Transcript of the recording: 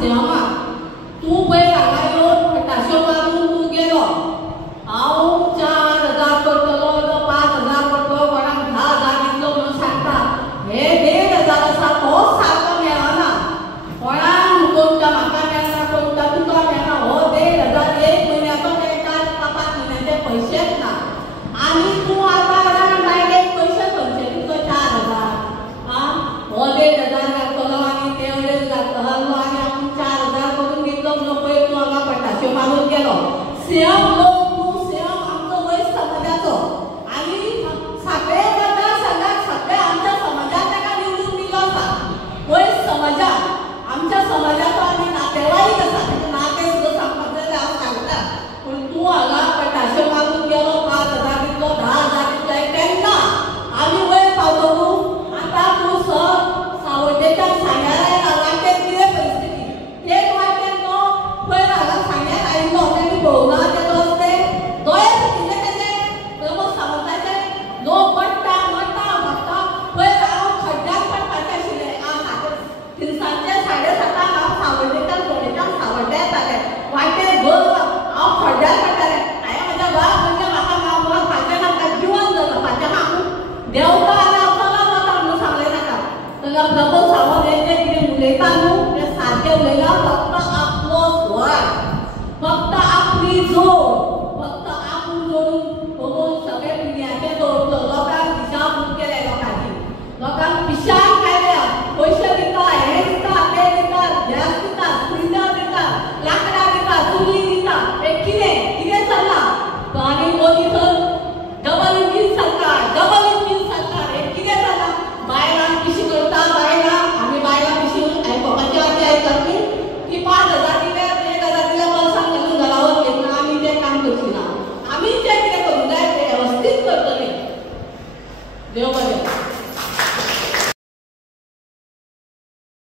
स्नेहमा तू पळय हांगा येवन ताशो मारून तू गेलो हांव 4,000 करतलो तो 5,000 करतलो कोणाक 10,000 दितलो म्हणून सांगता हे 1,500 आसा तो सारको मेळना कोणाक कोणता म्हाका मेळना कोणता तुका मेळना हो 1,500 एक म्हयन्याचो तेका 5 म्हयन्याचे पयशेच ना आनी तूं आतां डायरेक्ट पयशे खंयचे तुका 4,000 हो 1,500 घातलो आनी ते 1,500 घातलो आनी आपूण 4,000 करून दितलो म्हणून पळय तूं हांगा पटाश्यो मारून गेलो सेम लोक तूं सेम आमचो वयर समाजाचो आनी सगळे मतदारसंघात सगळे आमच्या समाजात ताका निवडून दिलो आसा वयर समाजात आमच्या समाजाचो आनी नातेवाईक आसा ताचे नातें सुद्दां सांगपाक जाय हांव सांगता पूण तूं हांगा पटाश्यो मारून गेलो 5,000 दितलो 10,000 दितलो तेन्ना आमी वयर पावतलो आतां तूं सावड्डेच्यान सांग्यार आयला वाटेर कितें परिस्थिती तेच वाटेर तो पयर हांगा सांग्यार आयिल्लो तेणी पळोवना तें रस्ते दोळे सुटिल्ले तेजे प्रमोद सावंताचे लोक पडटा मरता भक्ता पयर हांव खड्ड्याक पडपाचें आशिल्लें तिनसांजचे 7:30 हांव सावड्डेच्यान फोंडेच्यान सावड्डे येतालें वाटेर भर हांव खड्ड्यार पडटालें हांवें म्हज्या घरा म्हणजे म्हाका फाल्यां म्हाका जिवन जालो फाल्यां हांव देंवता आनी हांव चलत वता म्हणून सांगलें ताका तेन्ना प्रमोद सावंत हे जें कितें उलयता न्हू तें सारकें उलयना फक्त आपलो स्वार्थ फक्त आपली जोड फक्त आपूण जोडून पळोवन सगळे पिड्याचे जोडलो लोकांक दिशाभूल केले लोकांक पिशान खायल्या पयशे दिता हे दिता ते दिता गॅस दिता सिलिंडर दिता लांकडां दिता चुली दिता हे कितें चल्लां आनी मोदी तर डबल इंजीन सरकार हे कितें जालां बायलांक पिशी करता बायलां आनी बायलां पिशी आयकोपाची आजी आयकतात की 5,000 दिले 1,000 दिले वर्सांक घालून घरावर घेतना आमी तें काम करची ना आमी जें कितें करूंक जाय तें वेवस्थीत करतलीं देव बरें